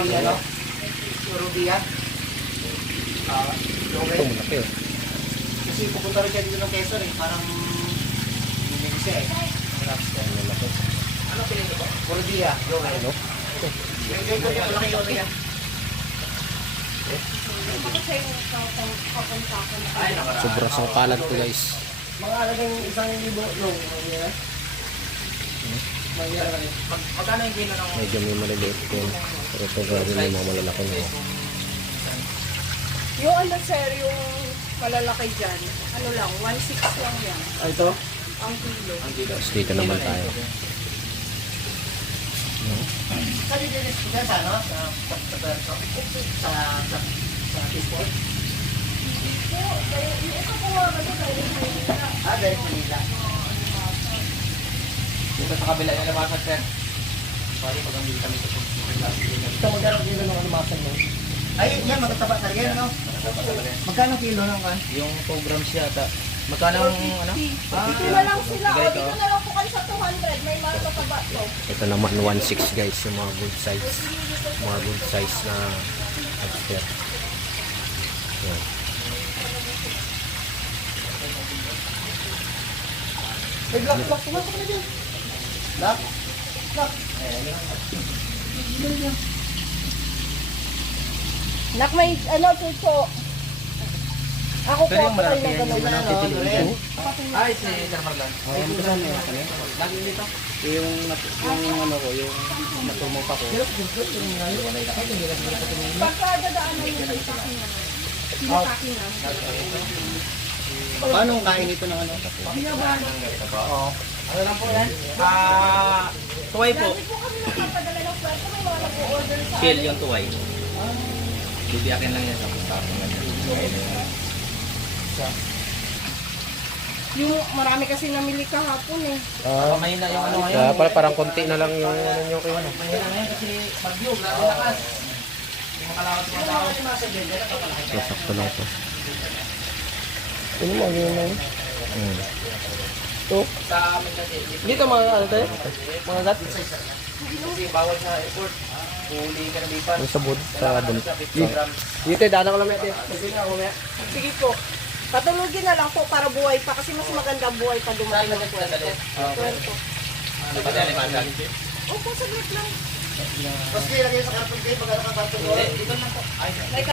ano? Rubian. Ito, malaki oh. Kasi pupunta rin siya dito ng Quezon eh. Parang bumili siya eh. Ang lobster. Malaki. Ano pinili ko? Rubian. Ano? Yung ko niya, malaki yung Rubian. Sobrang sangkalan to guys. Mga alagang 1,000 long. Magkano yung kilo ng... Medyo may maliliit din. Pero ito grabe may mga malalaki na. Yung ano sir, yung malalaki dyan, ano lang, 1.6 lang yan, Ito? ang kilo. Tapos dito naman tayo. Sa lidilis ko dyan sa ano? Sa Fishport? So, yung ito po nga kasi dahil Dahil Manila. Dito sa kabila na lumasan, sir. Sorry, pag-ambil kami sa pag-class. Ito, magkano kilo ng lumasan mo? Ay, yan, matataba talaga yan, no? Magkano kilo ng kan? Yung 2 grams yata. Magkano ang ano? dito na lang sila, o dito na lang po kayo sa 200, may mga tataba to. Ito naman 1.6 guys, yung mga good size. Mga good size na lobster. Yan. May black, pumasok na dyan. Black? Black. Nak, may ano, tuto. Ako po ako rin na gano'n. Ay, si Sir Marlon. Lagi dito. Yung ano ko, yung natumo pa ko. Pagka dadaanan yung may packing na. Pinapacking na. Paano ang kain ito ng ano? Oo. Ano lang po yan? Tuway po. Kasi po kami nagpapadala ng pwesto, may mga nag-order sa Kill yung tuway. Bibiyakin lang yan sa pagkakang Yung marami kasi namili kahapon eh. May na yung ano ngayon. Kaya pala parang konti na lang yung ano nyo kayo. Mahina na yan kasi bagyo, grabe lakas. Hindi makalawat mga tao. So, sakto lang to. Ano mo, yun lang. Sa amin kasi, Dito mga ano tayo? Mga gat? kasi bawal sa airport. Huli ka na lipat. Ano sa bud? Sa bud. 50 grams. Dito, dana ko lang natin. Sige nga, kumaya. Sige po. Patulugin na lang po para buhay pa kasi mas maganda buhay pa dumating ng pwesto. Pwesto. Ano ba dyan, Iman? Opo, saglit lang. Tapos lagay sa karton kayo pag ano ka karton. Dito lang po. Ay, May